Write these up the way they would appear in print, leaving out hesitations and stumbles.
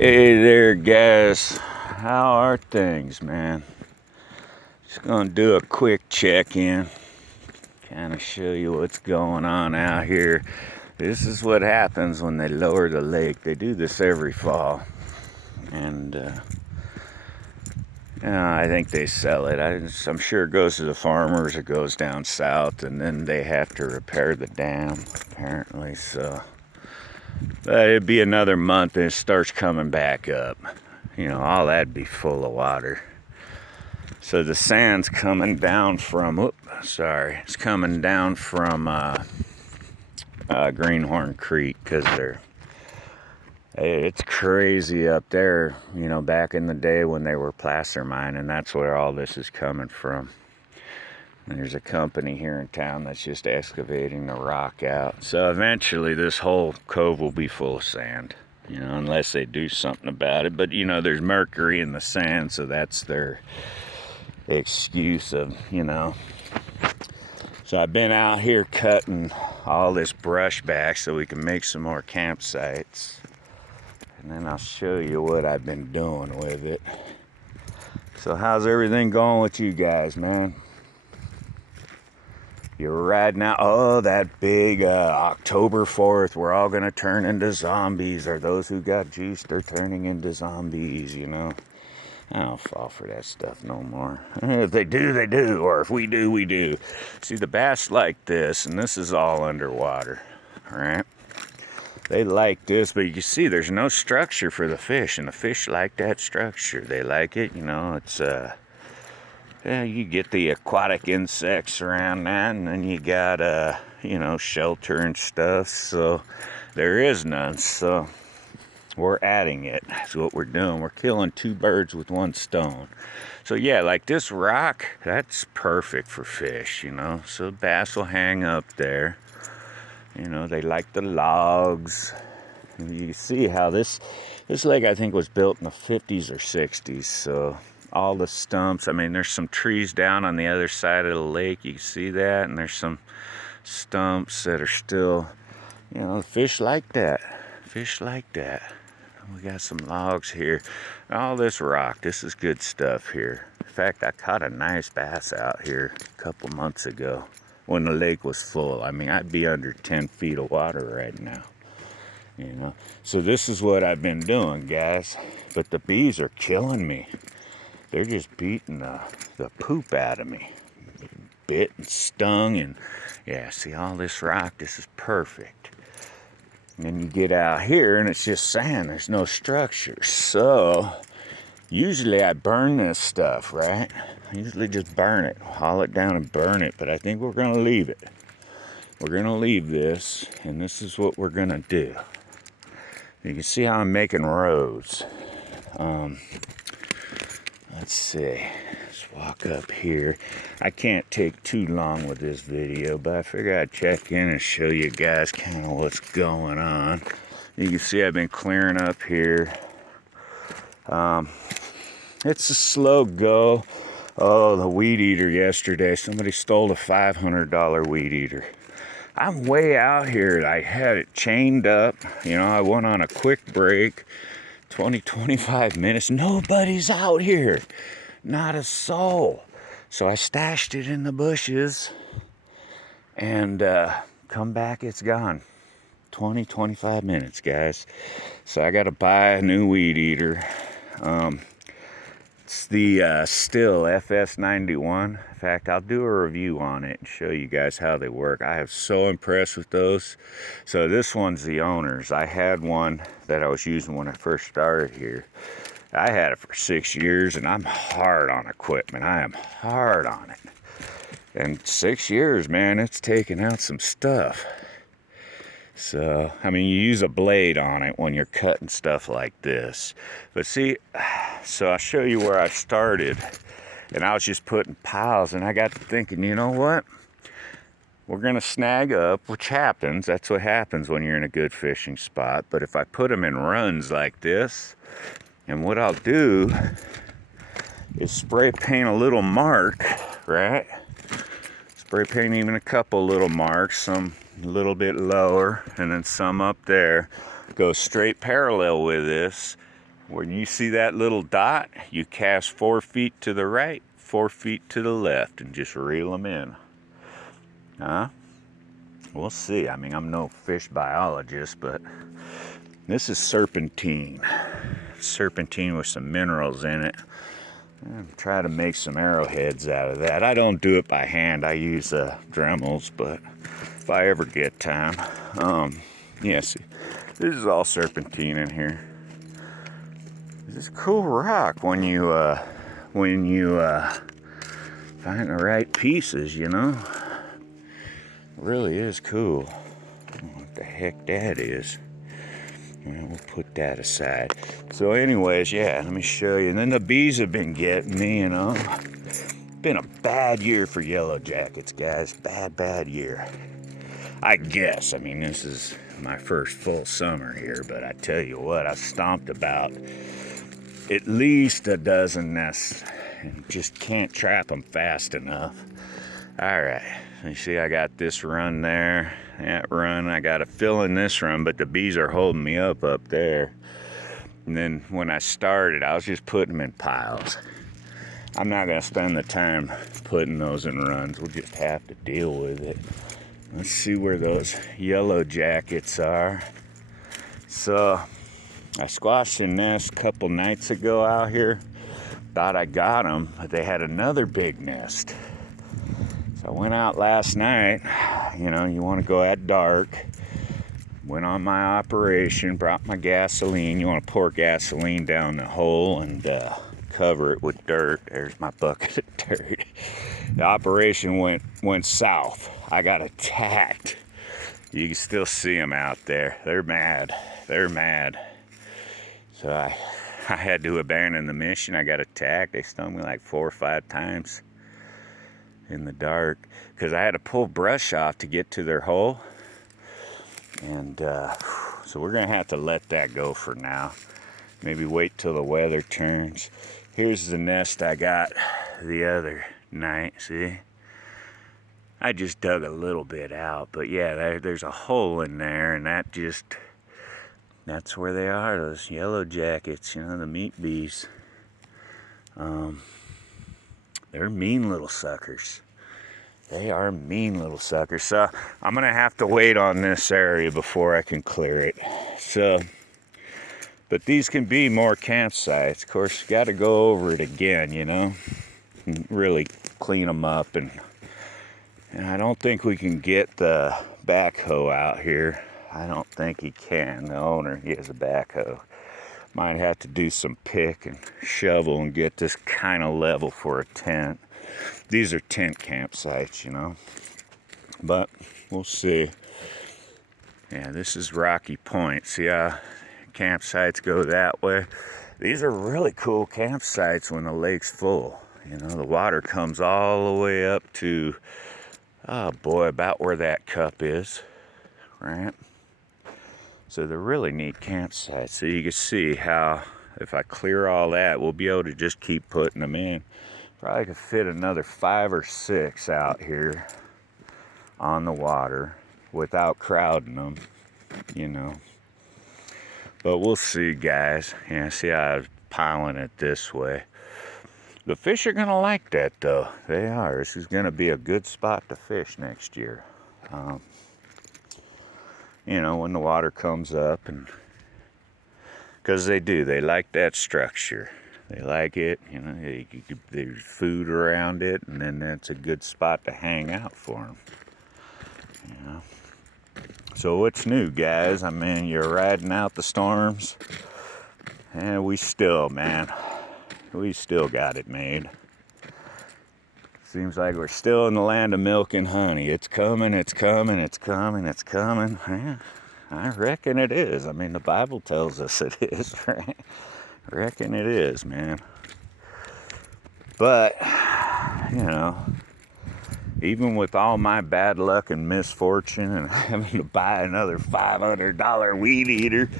Hey there, guys. How are things, man? Just gonna do a quick check-in, kind of show you what's going on out here. This is what happens when they lower the lake. They do this every fall, and I think they sell it. I'm sure it goes to the farmers. It goes down south, and then they have to repair the dam, apparently. So, but it'd be another month, and it starts coming back up. You know, all that'd be full of water. So the sand's coming down from, it's coming down from Greenhorn Creek, because it's crazy up there, you know, back in the day when they were placer mining. That's where all this is coming from. And there's a company here in town that's just excavating the rock out. So eventually this whole cove will be full of sand, you know, unless they do something about it. But, you know, there's mercury in the sand, so that's their excuse of, you know. So I've been out here cutting all this brush back so we can make some more campsites. And then I'll show you what I've been doing with it. So how's everything going with you guys, man? You're riding out, oh, that big October 4th, we're all gonna turn into zombies, or those who got juiced are turning into zombies, you know. I don't fall for that stuff no more. If they do, they do, or if we do, we do. See, the bass like this, and this is all underwater, all right? They like this, but you can see there's no structure for the fish, and the fish like that structure. They like it, you know, it's, yeah, you get the aquatic insects around that, and then you got, you know, shelter and stuff, so there is none, so we're adding it. That's what we're doing. We're killing two birds with one stone. So yeah, like this rock, that's perfect for fish, you know, so bass will hang up there. You know, they like the logs. And you see how this lake, I think, was built in the 50s or 60s, so all the stumps, I mean, there's some trees down on the other side of the lake, you can see that, and there's some stumps that are still, you know, fish like that. Fish like that. We got some logs here. All this rock, this is good stuff here. In fact, I caught a nice bass out here a couple months ago when the lake was full. I mean, I'd be under 10 feet of water right now. You know, so this is what I've been doing, guys. But the bees are killing me. They're just beating the poop out of me. Bit and stung, and yeah, see all this rock, this is perfect. And then you get out here and it's just sand, there's no structure. So usually I burn this stuff, right? I usually just burn it, haul it down and burn it, but I think we're gonna leave it. We're gonna leave this, and this is what we're gonna do. You can see how I'm making roads. Let's see, let's walk up here. I can't take too long with this video, but I figured I'd check in and show you guys kind of what's going on. You can see I've been clearing up here. It's a slow go. Oh, the weed eater yesterday. Somebody stole a $500 weed eater. I'm way out here. I had it chained up. You know, I went on a quick break. 25 minutes. Nobody's out here. Not a soul. So I stashed it in the bushes. And come back, it's gone. 25 minutes, guys. So I got to buy a new weed eater. It's the Still FS91. In fact, I'll do a review on it and show you guys how they work. I am so impressed with those. So this one's the owner's. I had one that I was using when I first started here. I had it for 6 years, and I'm hard on equipment. I am hard on it. And 6 years, man, it's taken out some stuff. So, I mean, you use a blade on it when you're cutting stuff like this. But see, so I'll show you where I started. And I was just putting piles, and I got to thinking, you know what? We're going to snag up, which happens. That's what happens when you're in a good fishing spot. But if I put them in runs like this, and what I'll do is spray paint a little mark, right? Spray paint even a couple little marks, some a little bit lower, and then some up there. Go straight parallel with this, When you see that little dot, you cast 4 feet to the right, 4 feet to the left, and just reel them in. Huh? We'll see. I mean, I'm no fish biologist, but this is serpentine. Serpentine with some minerals in it. I'm trying to make some arrowheads out of that. I don't do it by hand. I use Dremels, but if I ever get time. Yeah, see, this is all serpentine in here. It's a cool rock when you find the right pieces, you know. It really is cool. I don't know what the heck that is. And we'll put that aside. So anyways, yeah, let me show you. And then the bees have been getting me, you know. Been a bad year for yellow jackets, guys. Bad year. I guess. I mean, this is my first full summer here, but I tell you what, I've stomped about at least a dozen nests and just can't trap them fast enough. All right, you see I got this run there, that run, I got to fill in this run, but the bees are holding me up there. And then when I started, I was just putting them in piles. I'm not gonna spend the time putting those in runs. We'll just have to deal with it. Let's see where those yellow jackets are. So I squashed a nest a couple nights ago out here. Thought I got them, but they had another big nest. So I went out last night. You know, you want to go at dark. Went on my operation, brought my gasoline. You want to pour gasoline down the hole and cover it with dirt. There's my bucket of dirt. The operation went south. I got attacked. You can still see them out there. They're mad. They're mad. So I had to abandon the mission. I got attacked. They stung me like 4 or 5 times in the dark because I had to pull brush off to get to their hole. And so we're going to have to let that go for now. Maybe wait till the weather turns. Here's the nest I got the other night, see? I just dug a little bit out, but yeah, there's a hole in there, and that's where they are, those yellow jackets, you know, the meat bees. They're mean little suckers. They are mean little suckers. So I'm gonna have to wait on this area before I can clear it. So, but these can be more campsites. Of course, you gotta go over it again, you know, and really clean them up. And I don't think we can get the backhoe out here. I don't think he can. The owner, he has a backhoe. Might have to do some pick and shovel and get this kind of level for a tent. These are tent campsites, you know. But we'll see. Yeah, this is Rocky Point. See how campsites go that way? These are really cool campsites when the lake's full. You know, the water comes all the way up to, oh boy, about where that cup is, right? So they're really neat campsites. So you can see how if I clear all that, we'll be able to just keep putting them in. Probably could fit another 5 or 6 out here on the water without crowding them, you know. But we'll see, guys. Yeah, see how I was piling it this way. The fish are gonna like that, though. They are. This is gonna be a good spot to fish next year. You know, when the water comes up, and because they like that structure. They like it, you know, there's food around it, and then that's a good spot to hang out for them, you know. So what's new, guys? I mean, you're riding out the storms, and we still got it made. Seems like we're still in the land of milk and honey. It's coming, it's coming, it's coming, it's coming. Yeah, I reckon it is. I mean, the Bible tells us it is, right? I reckon it is, man. But, you know, even with all my bad luck and misfortune and having to buy another $500 weed eater,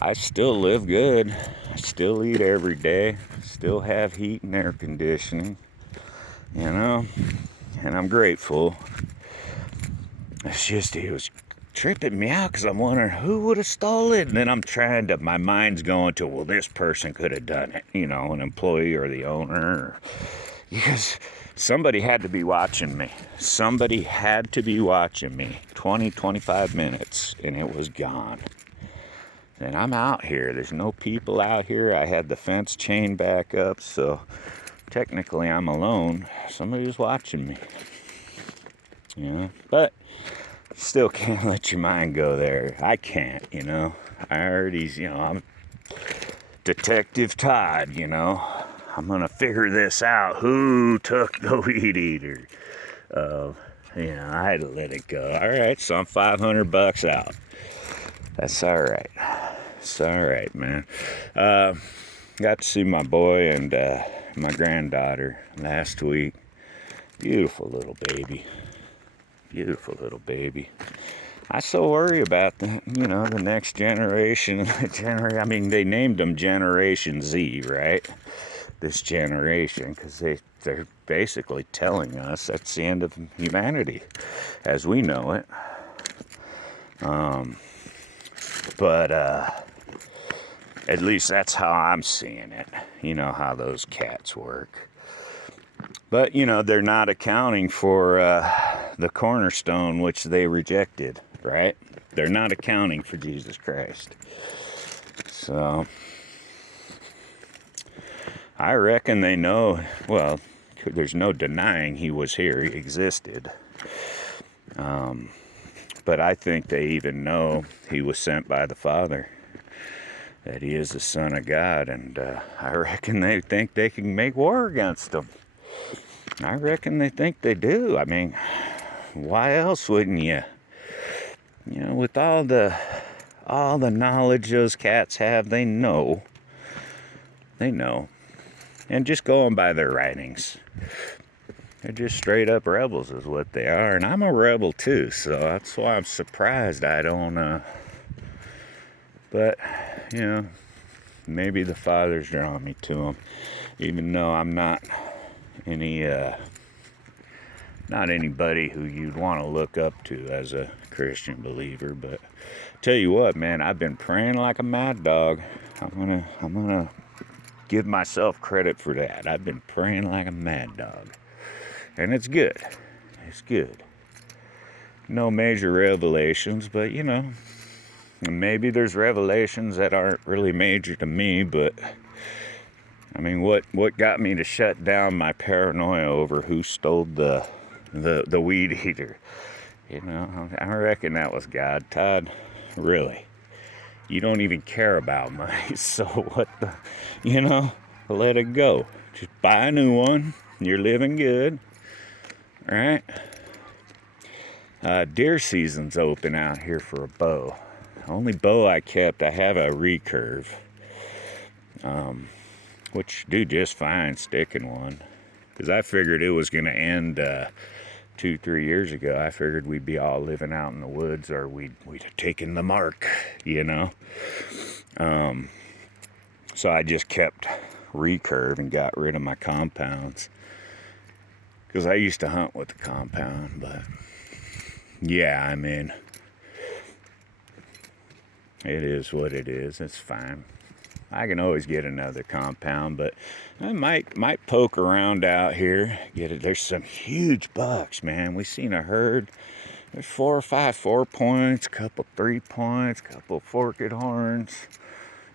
I still live good. I still eat every day. Still have heat and air conditioning. You know, and I'm grateful. It's just, it was tripping me out because I'm wondering who would have stole it. And then my mind's going to, well, this person could have done it, an employee or the owner. Because somebody had to be watching me. Somebody had to be watching me 20, 25 minutes, and it was gone. And I'm out here. There's no people out here. I had the fence chained back up, so technically I'm alone. Somebody was watching me. But still can't let your mind go there. I can't, I already, I'm Detective Todd, I'm gonna figure this out. Who took the weed eater? I had to let it go. All right, so I'm $500 out. That's all right. It's all right, man. Got to see my boy and my granddaughter last week. Beautiful little baby. Beautiful little baby. I so worry about the next generation. I mean, they named them Generation Z, right? This generation, because they're basically telling us that's the end of humanity as we know it. But at least that's how I'm seeing it. You know how those cats work. But, they're not accounting for the cornerstone which they rejected, right? They're not accounting for Jesus Christ. So, I reckon they know, well, there's no denying he was here, he existed. But I think they even know he was sent by the Father, that he is the Son of God, and I reckon they think they can make war against him. I reckon they think they do. I mean, why else wouldn't you? With all the knowledge those cats have, they know. And just going by their writings, they're just straight up rebels is what they are. And I'm a rebel too, so that's why I'm surprised I don't, but, maybe the Father's drawing me to him, even though I'm not anybody who you'd want to look up to as a Christian believer. But tell you what, man, I've been praying like a mad dog. I'm gonna give myself credit for that. I've been praying like a mad dog, and it's good. It's good. No major revelations, but maybe there's revelations that aren't really major to me. But I mean, what got me to shut down my paranoia over who stole the weed eater? I reckon that was God. Todd, really? You don't even care about money, so what the, let it go. Just buy a new one. You're living good, right? Deer season's open out here for a bow. Only bow I kept, I have a recurve, which do just fine sticking one, because I figured it was going to end 2-3 years ago. I figured we'd be all living out in the woods, or we'd have taken the mark, So I just kept recurve and got rid of my compounds, because I used to hunt with the compound. But yeah, I mean, it is what it is. It's fine. I can always get another compound, but I might poke around out here. Get it. There's some huge bucks, man. We seen a herd. There's 4 or 5 4-points, couple 3-points, couple forked horns,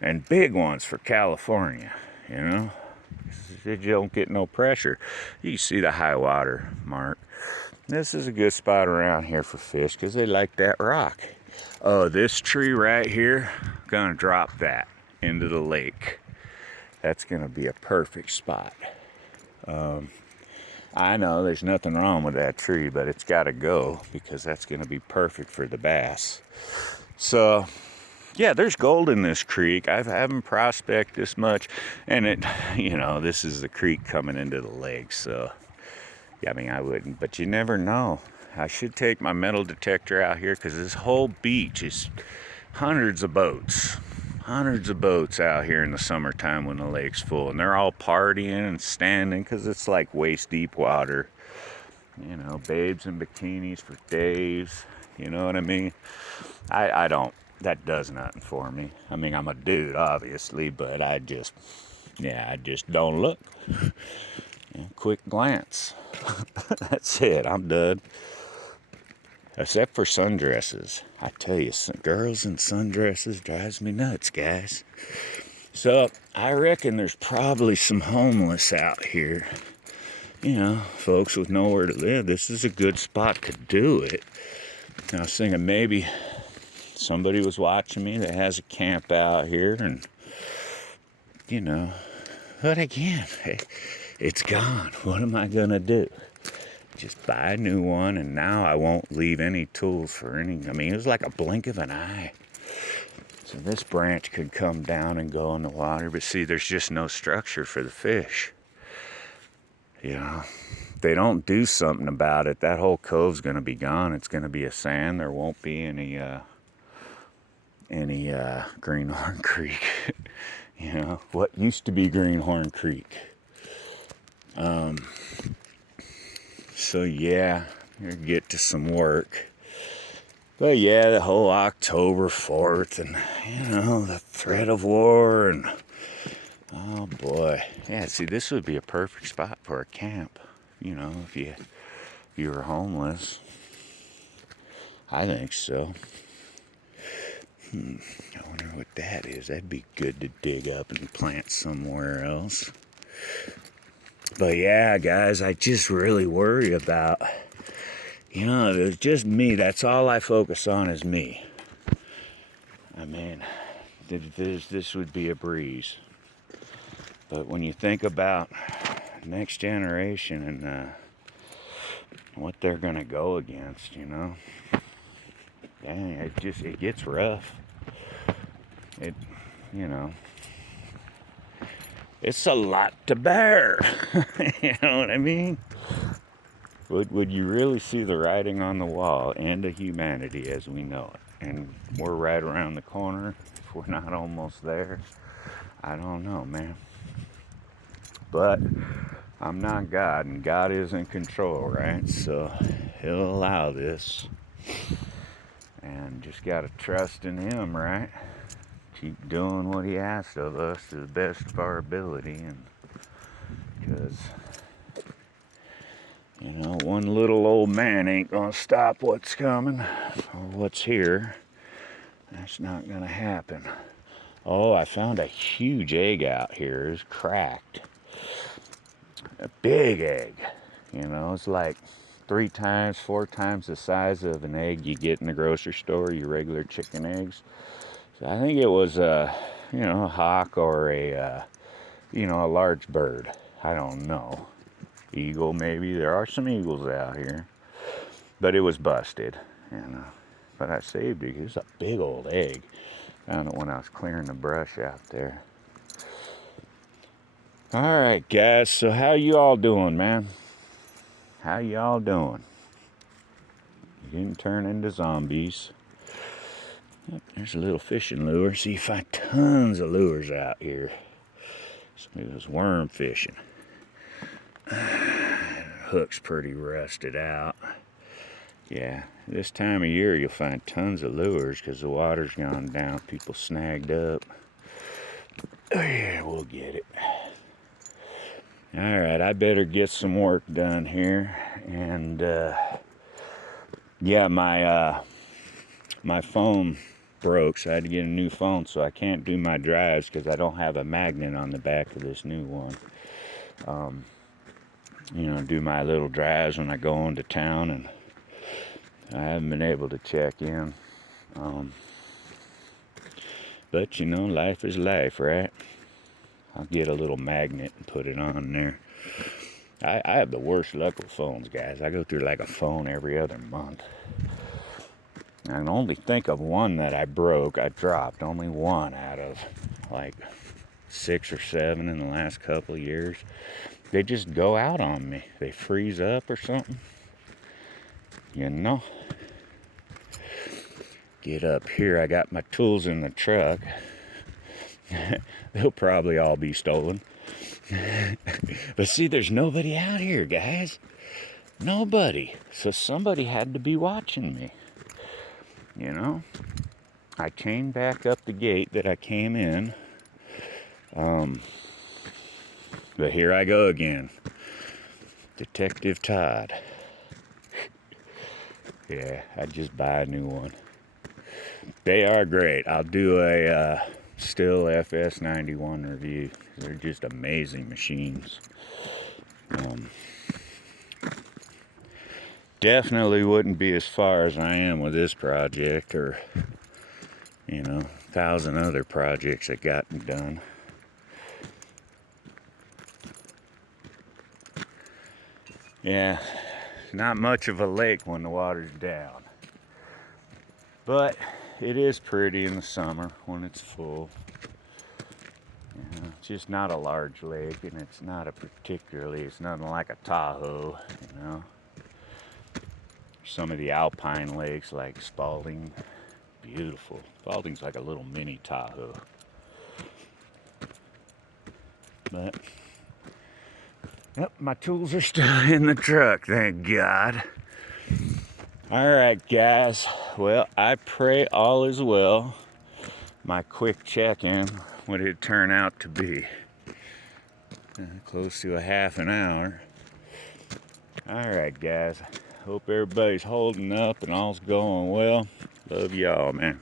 and big ones for California. You don't get no pressure. You can see the high water mark. This is a good spot around here for fish because they like that rock. Oh, this tree right here, gonna drop that into the lake. That's gonna be a perfect spot. I know there's nothing wrong with that tree, but it's gotta go because that's gonna be perfect for the bass. So yeah, there's gold in this creek. I haven't prospected this much, and this is the creek coming into the lake, so I mean, I wouldn't, but you never know. I should take my metal detector out here, because this whole beach is hundreds of boats out here in the summertime when the lake's full, and they're all partying and standing because it's like waist deep water. Babes in bikinis for days. You know what I mean? I don't, that does nothing for me. I mean, I'm a dude, obviously, but I just don't look. Quick glance. That's it, I'm done. Except for sundresses. I tell you, girls in sundresses drives me nuts, guys. So, I reckon there's probably some homeless out here. You know, folks with nowhere to live. This is a good spot to do it. And I was thinking maybe somebody was watching me that has a camp out here, and, you know, but again, it's gone. What am I going to do? Just buy a new one, and now I won't leave any tools for any. I mean, it was like a blink of an eye. So this branch could come down and go in the water, but see, there's just no structure for the fish. You know, if they don't do something about it, that whole cove's going to be gone. It's going to be a sand. There won't be any Greenhorn Creek. You know, what used to be Greenhorn Creek. So yeah, you get to some work. But yeah, the whole October 4th and, you know, the threat of war and, oh boy. Yeah, see, this would be a perfect spot for a camp, you know, if you were homeless. I think so. I wonder what that is. That'd be good to dig up and plant somewhere else. But yeah, guys, I just really worry about, you know, it's just me. That's all I focus on is me. I mean, this would be a breeze. But when you think about next generation and what they're going to go against, you know, dang, it gets rough. It, you know, it's a lot to bear. You know what I mean? Would you really see the writing on the wall? End of humanity as we know it. And we're right around the corner. If we're not almost there, I don't know, man. But I'm not God, and God is in control, right? So He'll allow this. And just got to trust in Him, right? Keep doing what He asks of us to the best of our ability. And because, you know, one little old man ain't going to stop what's coming or what's here. That's not going to happen. Oh, I found a huge egg out here. It's cracked. A big egg. You know, it's like 3 times, 4 times the size of an egg you get in the grocery store, your regular chicken eggs. So I think it was a hawk or a large bird. I don't know. Eagle, maybe. There are some eagles out here. But it was busted. But I saved it. It was a big old egg. Found it when I was clearing the brush out there. Alright, guys. So how you all doing, man? How y'all doing? You didn't turn into zombies. Oh, there's a little fishing lure. See, you find tons of lures out here. Somebody was worm fishing. Hook's pretty rusted out. Yeah, this time of year you'll find tons of lures because the water's gone down. People snagged up. Oh yeah, we'll get it. Alright, I better get some work done here. And yeah, my phone broke, so I had to get a new phone, so I can't do my drives because I don't have a magnet on the back of this new one. Do my little drives when I go into town, and I haven't been able to check in. But life is life, right? I'll get a little magnet and put it on there. I have the worst luck with phones, guys. I go through like a phone every other month. I can only think of one that I dropped. Only one out of like 6 or 7 in the last couple of years. They just go out on me. They freeze up or something. Get up here. I got my tools in the truck. They'll probably all be stolen. But see, there's nobody out here, guys. Nobody. So somebody had to be watching me. you know, I chained back up the gate that I came in. But here I go again. Detective Todd. Yeah, I'd just buy a new one. They are great. I'll do a Still FS91 review. They're just amazing machines. Definitely wouldn't be as far as I am with this project, or, you know, 1,000 other projects that gotten done. Yeah, not much of a lake when the water's down. But it is pretty in the summer when it's full. You know, it's just not a large lake, and it's not it's nothing like a Tahoe, you know. Some of the alpine lakes like Spalding, beautiful. Spalding's like a little mini Tahoe. But, yep, my tools are still in the truck, thank God. Alright, guys. Well, I pray all is well. My quick check-in, what did it turn out to be? Close to a half an hour. Alright, guys. Hope everybody's holding up and all's going well. Love y'all, man.